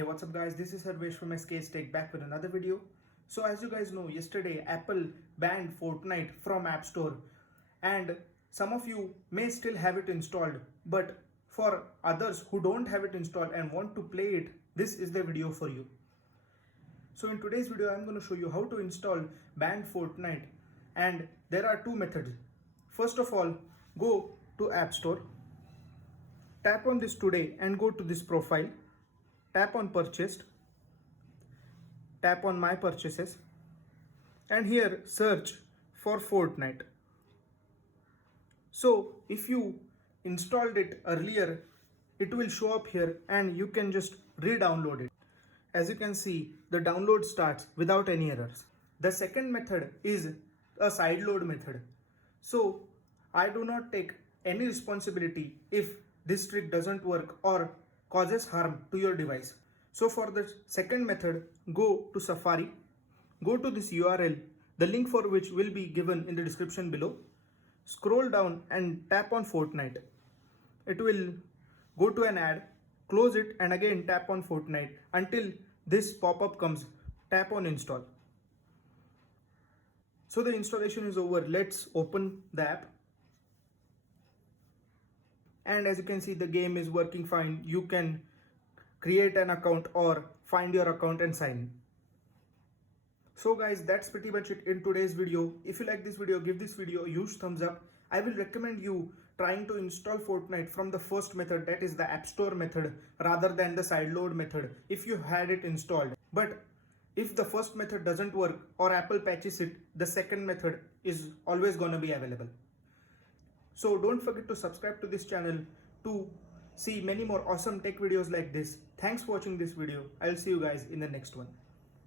Hey, what's up guys, this is Harvesh from SK's Tech back with another video. So as you guys know, yesterday Apple banned Fortnite from App Store and some of you may still have it installed, but for others who don't have it installed and want to play it, this is the video for you. So in today's video, I'm going to show you how to install banned Fortnite, and there are two methods. First of all, go to App Store, tap on this today and go to this profile, tap on purchased, tap on my purchases, and here search for Fortnite. So if you installed it earlier, it will show up here and you can just re-download it. As you can see, the download starts without any errors. The second method is a sideload method. So I do not take any responsibility if this trick doesn't work or causes harm to your device. So for the second method, go to Safari, go to this URL, the link for which will be given in the description below. Scroll down and tap on Fortnite. It will go to an ad, close it and again tap on Fortnite until this pop-up comes. Tap on install. So the installation is over. Let's open the app. And as you can see, the game is working fine. You can create an account or find your account and sign in. So guys, that's pretty much it in today's video. If you like this video, give this video a huge thumbs up. I will recommend you trying to install Fortnite from the first method, that is the App Store method, rather than the sideload method if you had it installed. But if the first method doesn't work or Apple patches it, the second method is always going to be available. So don't forget to subscribe to this channel to see many more awesome tech videos like this. Thanks for watching this video. I'll see you guys in the next one.